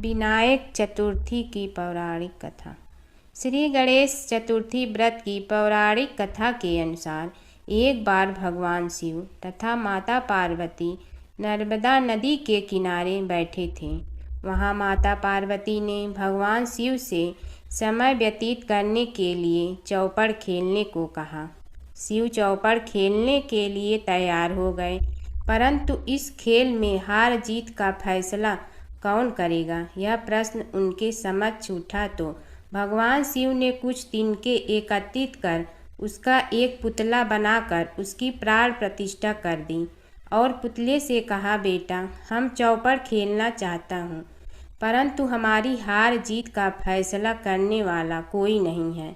विनायक चतुर्थी की पौराणिक कथा। श्री गणेश चतुर्थी व्रत की पौराणिक कथा के अनुसार एक बार भगवान शिव तथा माता पार्वती नर्मदा नदी के किनारे बैठे थे। वहां माता पार्वती ने भगवान शिव से समय व्यतीत करने के लिए चौपड़ खेलने को कहा। शिव चौपड़ खेलने के लिए तैयार हो गए, परंतु इस खेल में हार जीत का फैसला कौन करेगा, यह प्रश्न उनके समक्ष उठा तो भगवान शिव ने कुछ तिनके एकत्रित कर उसका एक पुतला बनाकर उसकी प्राण प्रतिष्ठा कर दी और पुतले से कहा, बेटा, हम चौपड़ खेलना चाहता हूँ, परंतु हमारी हार जीत का फैसला करने वाला कोई नहीं है,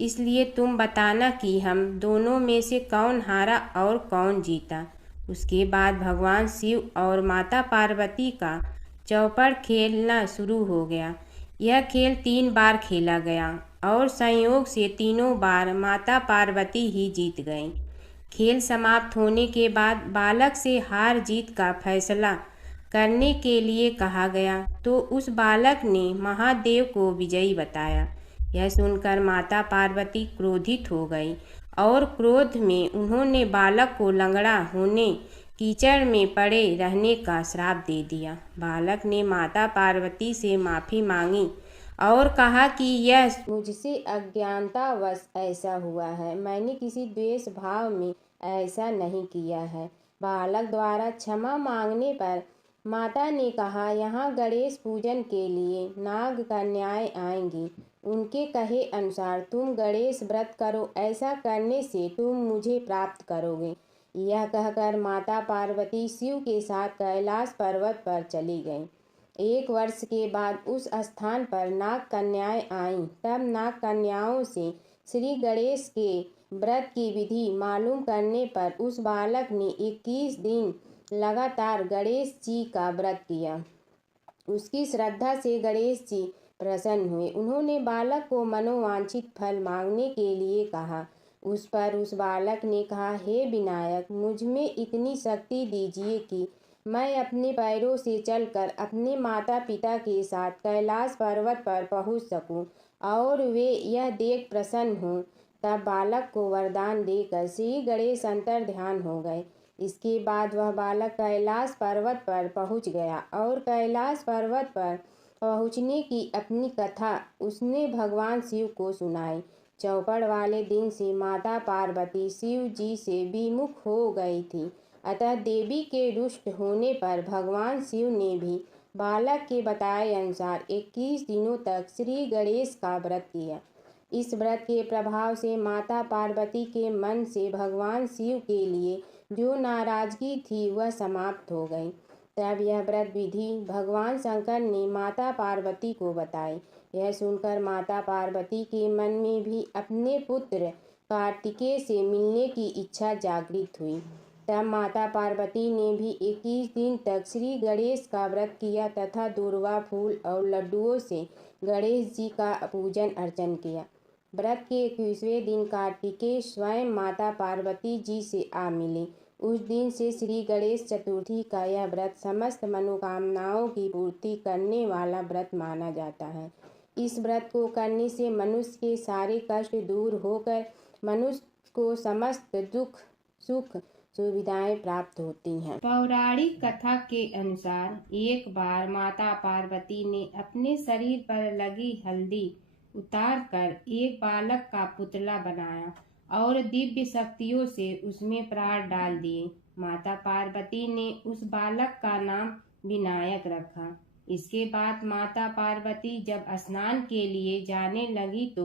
इसलिए तुम बताना कि हम दोनों में से कौन हारा और कौन जीता। उसके बाद भगवान शिव और माता पार्वती का चौपड़ खेलना शुरू हो गया। यह खेल 3 बार खेला गया और संयोग से तीनों बार माता पार्वती ही जीत गईं। खेल समाप्त होने के बाद बालक से हार जीत का फैसला करने के लिए कहा गया तो उस बालक ने महादेव को विजयी बताया। यह सुनकर माता पार्वती क्रोधित हो गई और क्रोध में उन्होंने बालक को लंगड़ा होने, कीचड़ में पड़े रहने का श्राप दे दिया। बालक ने माता पार्वती से माफ़ी मांगी और कहा कि यह मुझसे अज्ञानतावश ऐसा हुआ है, मैंने किसी द्वेष भाव में ऐसा नहीं किया है। बालक द्वारा क्षमा मांगने पर माता ने कहा, यहाँ गणेश पूजन के लिए नाग कन्याएं आएंगी, उनके कहे अनुसार तुम गणेश व्रत करो, ऐसा करने से तुम मुझे प्राप्त करोगे। यह कहकर माता पार्वती शिव के साथ कैलाश पर्वत पर चली गईं। 1 वर्ष के बाद उस स्थान पर नाग कन्याएं आईं। तब नाग कन्याओं से श्री गणेश के व्रत की विधि मालूम करने पर उस बालक ने 21 दिन लगातार गणेश जी का व्रत किया। उसकी श्रद्धा से गणेश जी प्रसन्न हुए। उन्होंने बालक को मनोवांछित फल मांगने के लिए कहा। उस पर उस बालक ने कहा, हे विनायक, मुझ में इतनी शक्ति दीजिए कि मैं अपने पैरों से चलकर अपने माता पिता के साथ कैलाश पर्वत पर पहुंच सकूं और वे यह देख प्रसन्न हों। तब बालक को वरदान देकर श्री गणेश अंतर ध्यान हो गए। इसके बाद वह बालक कैलाश पर्वत पर पहुंच गया और कैलाश पर्वत पर पहुंचने की अपनी कथा उसने भगवान शिव को सुनाई। चौपड़ वाले दिन से माता पार्वती शिव जी से विमुख हो गई थी, अतः देवी के रुष्ट होने पर भगवान शिव ने भी बालक के बताए अनुसार 21 दिनों तक श्री गणेश का व्रत किया। इस व्रत के प्रभाव से माता पार्वती के मन से भगवान शिव के लिए जो नाराजगी थी वह समाप्त हो गई। तब यह व्रत विधि भगवान शंकर ने माता पार्वती को बताई। यह सुनकर माता पार्वती के मन में भी अपने पुत्र कार्तिकेय से मिलने की इच्छा जागृत हुई। तब माता पार्वती ने भी 21 दिन तक श्री गणेश का व्रत किया तथा दूर्वा फूल और लड्डुओं से गणेश जी का पूजन अर्चन किया। व्रत के 21वें दिन कार्तिकेय स्वयं माता पार्वती जी से आ मिले। उस दिन से श्री गणेश चतुर्थी का यह व्रत समस्त मनोकामनाओं की पूर्ति करने वाला व्रत माना जाता है। इस व्रत को करने से मनुष्य के सारे कष्ट दूर होकर मनुष्य को समस्त दुख सुख सुविधाएं प्राप्त होती हैं। पौराणिक कथा के अनुसार एक बार माता पार्वती ने अपने शरीर पर लगी हल्दी उतार कर एक बालक का पुतला बनाया और दिव्य शक्तियों से उसमें प्राण डाल दिए। माता पार्वती ने उस बालक का नाम विनायक रखा। इसके बाद माता पार्वती जब स्नान के लिए जाने लगी तो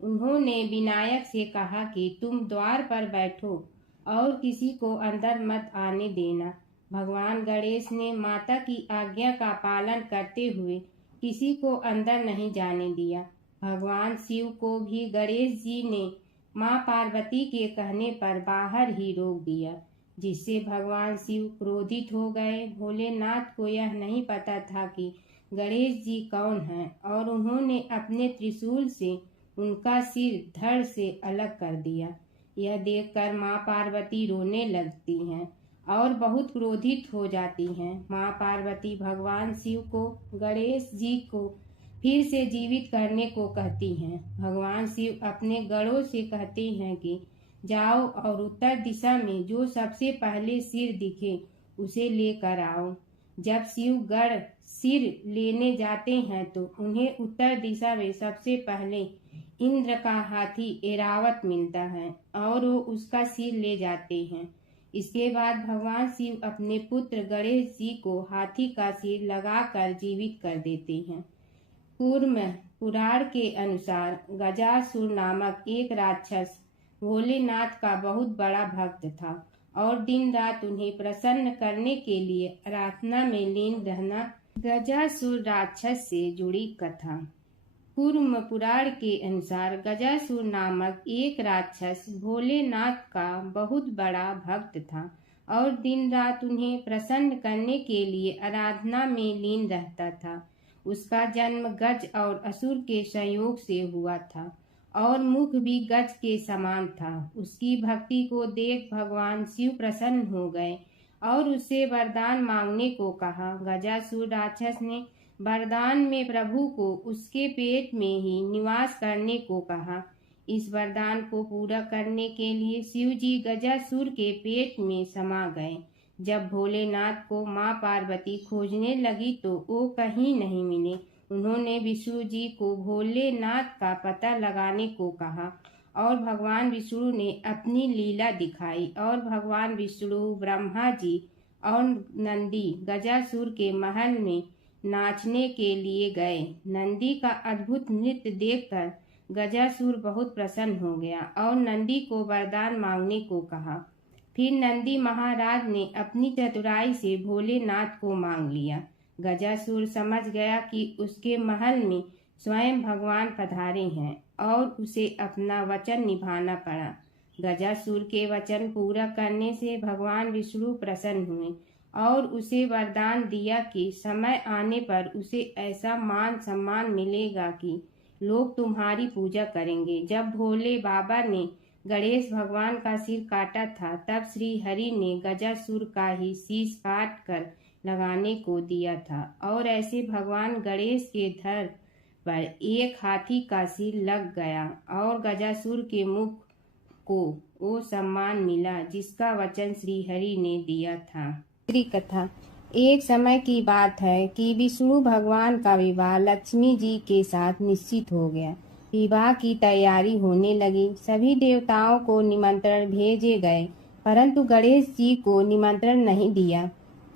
उन्होंने विनायक से कहा कि तुम द्वार पर बैठो और किसी को अंदर मत आने देना। भगवान गणेश ने माता की आज्ञा का पालन करते हुए किसी को अंदर नहीं जाने दिया। भगवान शिव को भी गणेश जी ने माँ पार्वती के कहने पर बाहर ही रोक दिया, जिससे भगवान शिव क्रोधित हो गए। भोलेनाथ को यह नहीं पता था कि गणेश जी कौन हैं और उन्होंने अपने त्रिशूल से उनका सिर धड़ से अलग कर दिया। यह देखकर माँ पार्वती रोने लगती हैं और बहुत क्रोधित हो जाती हैं। माँ पार्वती भगवान शिव को गणेश जी को फिर से जीवित करने को कहती हैं। भगवान शिव अपने गणों से कहते हैं कि जाओ और उत्तर दिशा में जो सबसे पहले सिर दिखे उसे लेकर आओ। जब शिव गण सिर लेने जाते हैं तो उन्हें उत्तर दिशा में सबसे पहले इंद्र का हाथी ऐरावत मिलता है और वो उसका सिर ले जाते हैं। इसके बाद भगवान शिव अपने पुत्र गणेश जी को हाथी का सिर लगाकर जीवित कर देते हैं। कूर्म पुराण के अनुसार गजासुर नामक एक राक्षस भोलेनाथ का बहुत बड़ा भक्त था और दिन रात उन्हें प्रसन्न करने के लिए प्रार्थना में लीन रहना। गजासुर राक्षस से जुड़ी कथा। कूर्म पुराण के अनुसार गजासुर नामक एक राक्षस भोलेनाथ का बहुत बड़ा भक्त था और दिन रात उन्हें प्रसन्न करने के लिए आराधना में लीन रहता था। उसका जन्म गज और असुर के सहयोग से हुआ था और मुख भी गज के समान था। उसकी भक्ति को देख भगवान शिव प्रसन्न हो गए और उससे वरदान मांगने को कहा। गजासुर राक्षस ने वरदान में प्रभु को उसके पेट में ही निवास करने को कहा। इस वरदान को पूरा करने के लिए शिव जी गजासुर के पेट में समा गए। जब भोलेनाथ को माँ पार्वती खोजने लगी तो वो कहीं नहीं मिले। उन्होंने विष्णु जी को भोलेनाथ का पता लगाने को कहा और भगवान विष्णु ने अपनी लीला दिखाई और भगवान विष्णु ब्रह्मा जी और नंदी गजासुर के महल में नाचने के लिए गए। नंदी का अद्भुत नृत्य देखकर गजासुर बहुत प्रसन्न हो गया और नंदी को वरदान मांगने को कहा। फिर नंदी महाराज ने अपनी चतुराई से भोलेनाथ को मांग लिया। गजासुर समझ गया कि उसके महल में स्वयं भगवान पधारे हैं और उसे अपना वचन निभाना पड़ा। गजासुर के वचन पूरा करने से भगवान विष्णु प्रसन्न हुए और उसे वरदान दिया कि समय आने पर उसे ऐसा मान सम्मान मिलेगा कि लोग तुम्हारी पूजा करेंगे। जब भोले बाबा ने गणेश भगवान का सिर काटा था तब श्री हरि ने गजासुर का ही शीश काट कर लगाने को दिया था और ऐसे भगवान गणेश के धड़ पर एक हाथी का सिर लग गया और गजासुर के मुख को वो सम्मान मिला जिसका वचन श्री हरि ने दिया था। कथा। एक समय की बात है कि विष्णु भगवान का विवाह लक्ष्मी जी के साथ निश्चित हो गया। विवाह की तैयारी होने लगी। सभी देवताओं को निमंत्रण भेजे गए परंतु गणेश जी को निमंत्रण नहीं दिया।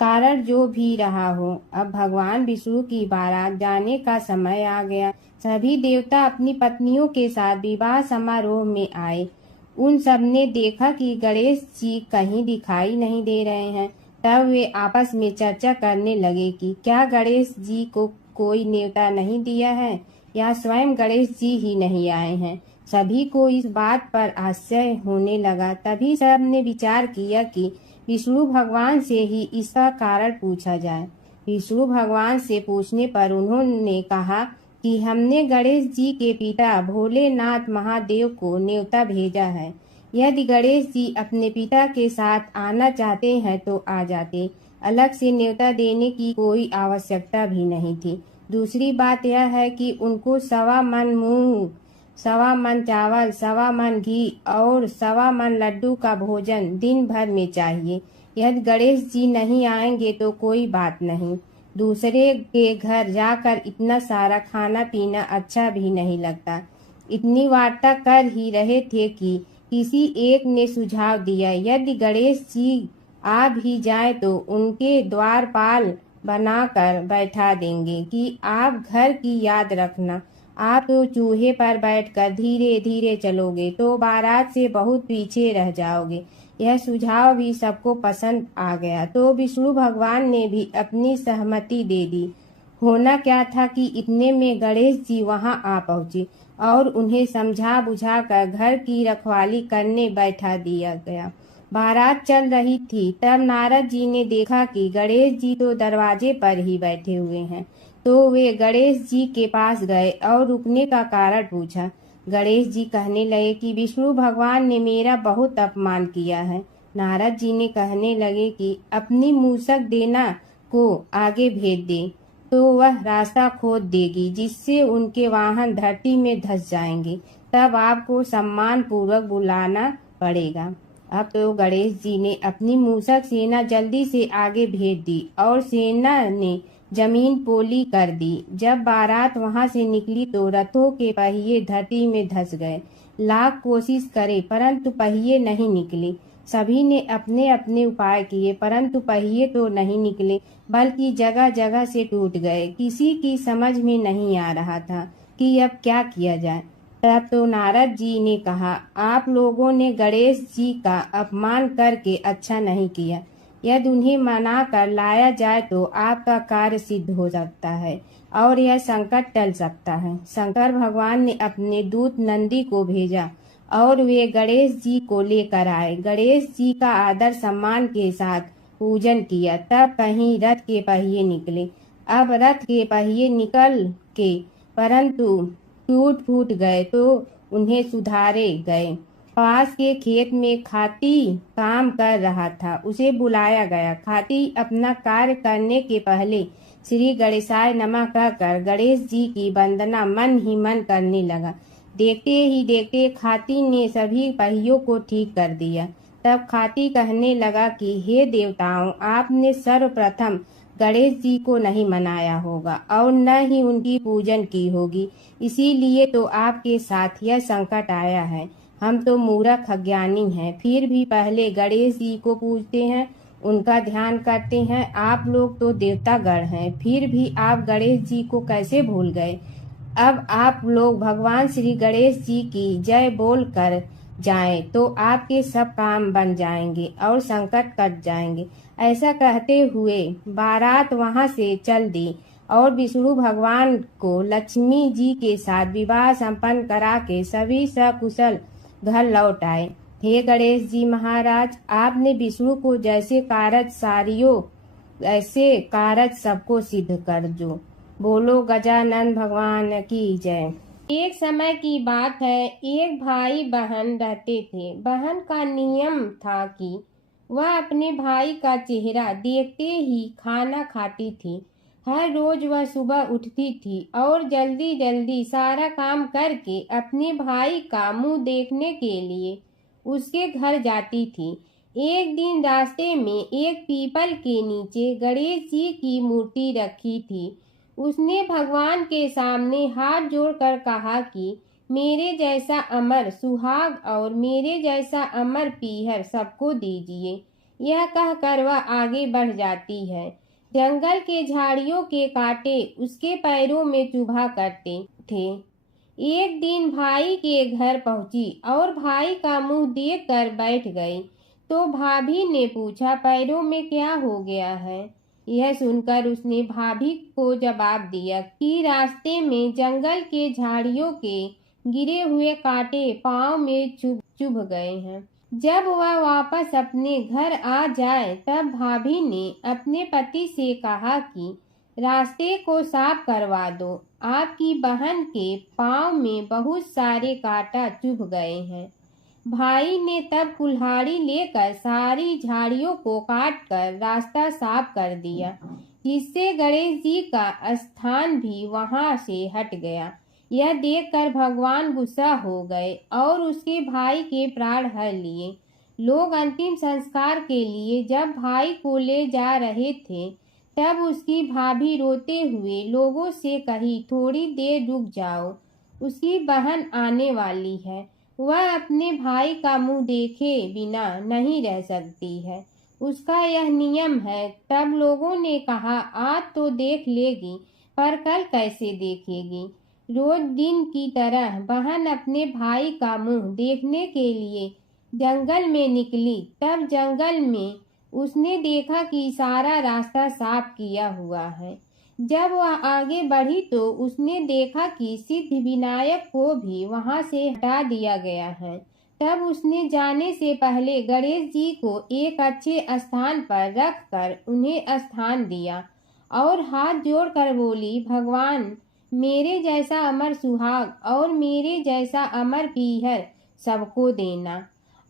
कारण जो भी रहा हो, अब भगवान विष्णु की बारात जाने का समय आ गया। सभी देवता अपनी पत्नियों के साथ विवाह समारोह में आए। उन सब ने देखा कि गणेश जी कहीं दिखाई नहीं दे रहे हैं। तब वे आपस में चर्चा करने लगे कि क्या गणेश जी को कोई न्योता नहीं दिया है या स्वयं गणेश जी ही नहीं आए हैं। सभी को इस बात पर आश्चर्य होने लगा। तभी सब ने विचार किया कि विष्णु भगवान से ही इसका कारण पूछा जाए। विष्णु भगवान से पूछने पर उन्होंने कहा कि हमने गणेश जी के पिता भोलेनाथ महादेव को न्योता भेजा है। यदि गणेश जी अपने पिता के साथ आना चाहते हैं तो आ जाते। अलग से न्योता देने की कोई आवश्यकता भी नहीं थी। दूसरी बात यह है कि उनको 1.25 मन मूंग, 1.25 मन चावल, 1.25 मन घी और 1.25 मन लड्डू का भोजन दिन भर में चाहिए। यदि गणेश जी नहीं आएंगे तो कोई बात नहीं। दूसरे के घर जाकर इतना सारा खाना पीना अच्छा भी नहीं लगता। इतनी वार्ता कर ही रहे थे कि किसी एक ने सुझाव दिया, यदि गणेश जी आ भी जाए तो उनके द्वारपाल बनाकर बैठा देंगे कि आप घर की याद रखना। आप तो चूहे पर बैठकर धीरे धीरे चलोगे तो बारात से बहुत पीछे रह जाओगे। यह सुझाव भी सबको पसंद आ गया तो विष्णु भगवान ने भी अपनी सहमति दे दी। होना क्या था कि इतने में गणेश जी वहां आ पहुंचे और उन्हें समझा बुझा कर घर की रखवाली करने बैठा दिया गया। बारात चल रही थी तब नारद जी ने देखा कि गणेश जी तो दरवाजे पर ही बैठे हुए हैं। तो वे गणेश जी के पास गए और रुकने का कारण पूछा। गणेश जी कहने लगे कि विष्णु भगवान ने मेरा बहुत अपमान किया है। नारद जी ने कहने लगे कि अपनी मूसक देना को आगे भेज दे तो वह रास्ता खोद देगी, जिससे उनके वाहन धरती में धंस जाएंगे। तब आपको सम्मान पूर्वक बुलाना पड़ेगा। अब तो गणेश जी ने अपनी मूसक सेना जल्दी से आगे भेज दी और सेना ने जमीन पोली कर दी। जब बारात वहां से निकली तो रथों के पहिए धरती में धंस गए। लाख कोशिश करे परंतु पहिए नहीं निकले। सभी ने अपने अपने उपाय किए परंतु पहिए तो नहीं निकले, बल्कि जगह जगह से टूट गए। किसी की समझ में नहीं आ रहा था कि अब क्या किया जाए। तब तो नारद जी ने कहा, आप लोगों ने गणेश जी का अपमान करके अच्छा नहीं किया। यदि उन्हें मना कर लाया जाए तो आपका कार्य सिद्ध हो सकता है और यह संकट टल सकता है। शंकर भगवान ने अपने दूत नंदी को भेजा और वे गणेश जी को लेकर आए। गणेश जी का आदर सम्मान के साथ पूजन किया। तब कहीं रथ के पहिए निकले। अब रथ के पहिए निकल के परंतु टूट फूट गए तो उन्हें सुधारे गए। पास के खेत में खाती काम कर रहा था, उसे बुलाया गया। खाती अपना कार्य करने के पहले श्री गणेशाय नमः कहकर गणेश जी की वंदना मन ही मन करने लगा। देखते ही देखते खाती ने सभी पहियों को ठीक कर दिया। तब खाती कहने लगा कि हे देवताओं, आपने सर्वप्रथम गणेश जी को नहीं मनाया होगा और न ही उनकी पूजन की होगी, इसीलिए तो आपके साथ यह संकट आया है। हम तो मूर्ख अज्ञानी हैं, फिर भी पहले गणेश जी को पूजते हैं, उनका ध्यान करते हैं। आप लोग तो देवतागण हैं, फिर भी आप गणेश जी को कैसे भूल गए। अब आप लोग भगवान श्री गणेश जी की जय बोल कर जाएं तो आपके सब काम बन जाएंगे और संकट कट जाएंगे। ऐसा कहते हुए बारात वहां से चल दी और विष्णु भगवान को लक्ष्मी जी के साथ विवाह संपन्न करा के सभी सकुशल घर लौट आए। हे गणेश जी महाराज, आपने विष्णु को जैसे कारज सारियो ऐसे कारज सबको सिद्ध कर जो। बोलो गजानन भगवान की जय। एक समय की बात है, एक भाई बहन रहते थे। बहन का नियम था कि वह अपने भाई का चेहरा देखते ही खाना खाती थी। हर रोज वह सुबह उठती थी और जल्दी जल्दी सारा काम करके अपने भाई का मुंह देखने के लिए उसके घर जाती थी। एक दिन रास्ते में एक पीपल के नीचे गणेश जी की मूर्ति रखी थी। उसने भगवान के सामने हाथ जोड़कर कहा कि मेरे जैसा अमर सुहाग और मेरे जैसा अमर पीहर सबको दीजिए। यह कहकर वह आगे बढ़ जाती है। जंगल के झाड़ियों के कांटे उसके पैरों में चुभा करते थे। एक दिन भाई के घर पहुंची और भाई का मुंह देखकर बैठ गई तो भाभी ने पूछा, पैरों में क्या हो गया है। यह सुनकर उसने भाभी को जवाब दिया कि रास्ते में जंगल के झाड़ियों के गिरे हुए कांटे पांव में चुभ गए हैं। जब वह वापस अपने घर आ जाए तब भाभी ने अपने पति से कहा कि रास्ते को साफ करवा दो, आपकी बहन के पांव में बहुत सारे कांटा चुभ गए हैं। भाई ने तब कुल्हाड़ी लेकर सारी झाड़ियों को काटकर रास्ता साफ कर दिया, जिससे गणेश जी का स्थान भी वहां से हट गया। यह देखकर भगवान गुस्सा हो गए और उसके भाई के प्राण हर लिए। लोग अंतिम संस्कार के लिए जब भाई को ले जा रहे थे तब उसकी भाभी रोते हुए लोगों से कही, थोड़ी देर रुक जाओ, उसकी बहन आने वाली है। वह अपने भाई का मुंह देखे बिना नहीं रह सकती है, उसका यह नियम है। तब लोगों ने कहा, आज तो देख लेगी पर कल कैसे देखेगी। रोज दिन की तरह बहन अपने भाई का मुंह देखने के लिए जंगल में निकली। तब जंगल में उसने देखा कि सारा रास्ता साफ किया हुआ है। जब वह आगे बढ़ी तो उसने देखा कि सिद्धि विनायक को भी वहां से हटा दिया गया है। तब उसने जाने से पहले गणेश जी को एक अच्छे स्थान पर रखकर उन्हें स्थान दिया और हाथ जोड़कर बोली, भगवान, मेरे जैसा अमर सुहाग और मेरे जैसा अमर पीहर सबको देना।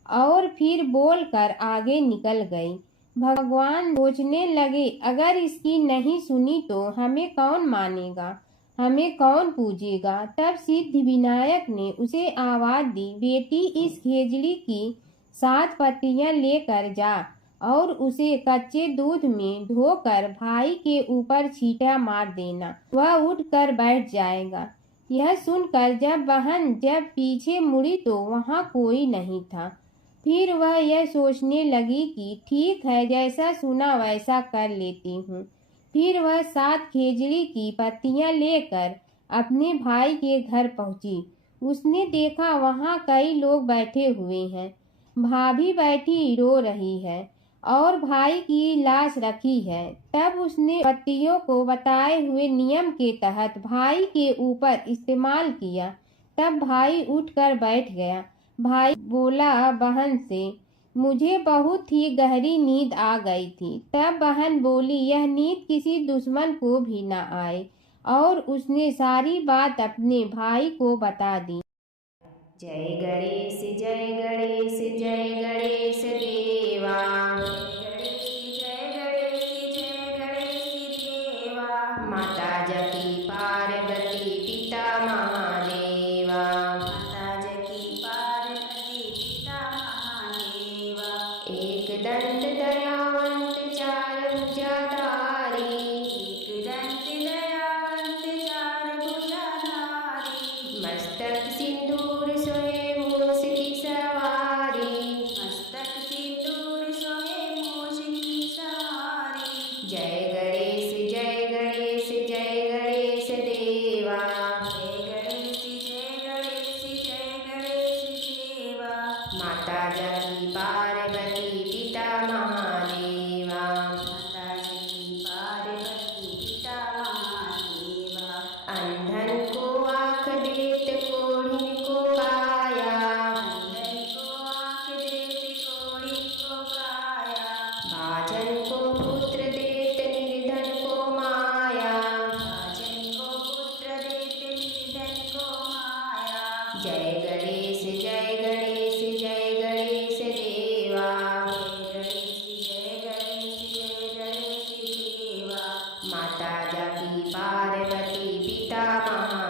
और फिर बोलकर आगे निकल गई। भगवान सोचने लगे, अगर इसकी नहीं सुनी तो हमें कौन मानेगा, हमें कौन पूजेगा। तब सिद्धि विनायक ने उसे आवाज दी, बेटी इस खेजड़ी की 7 पत्तियां लेकर जा और उसे कच्चे दूध में धोकर भाई के ऊपर छींटा मार देना, वह उठकर बैठ जाएगा। यह सुनकर जब पीछे मुड़ी तो वहां कोई नहीं था। फिर वह यह सोचने लगी कि ठीक है, जैसा सुना वैसा कर लेती हूँ। फिर वह 7 खेजड़ी की पत्तियां लेकर अपने भाई के घर पहुंची। उसने देखा वहां कई लोग बैठे हुए हैं। भाभी बैठी रो रही है और भाई की लाश रखी है। तब उसने पत्तियों को बताए हुए नियम के तहत भाई के ऊपर इस्तेमाल किया। तब भाई उठकर बैठ गया। भाई बोला बहन से, मुझे बहुत ही गहरी नींद आ गई थी। तब बहन बोली, यह नींद किसी दुश्मन को भी न आए, और उसने सारी बात अपने भाई को बता दी। जय गणेश जय गणेश जय गणेश देवा, जय गणेश जय गणेश देवा। माता जकी पार्वती पिता महादेवा, माता जकी पार्वती पिता महादेवा। एक दंत दयावंत चार भुजाधारी, एक दंत दयावंत चार भुजाधारी। मस्तक सिंदूर सोहे मूस की सवारी, मस्तक सिंदूर सोहे मूस की सवारी। जय गणेश जय गणेश जय गणेश देवा, जय गणेश जय गणेश जय गणेश देवा। माता जकी पार्वती पिता महादेवा, माता जकी पार्वती पिता महादेवा। अंधन को आँख देत कोढ़िन को काया, अंधन को आँख देत कोढ़िन को काया। भाजन को पुत्र देत निर्धन को माया, भाजन को पुत्र देत निर्धन को माया। जय गणेश जय गणेश जय गणेश देवा, जय गणेश जय गणेश जय गणेश देवा। माता जकी पार्वती पिता महा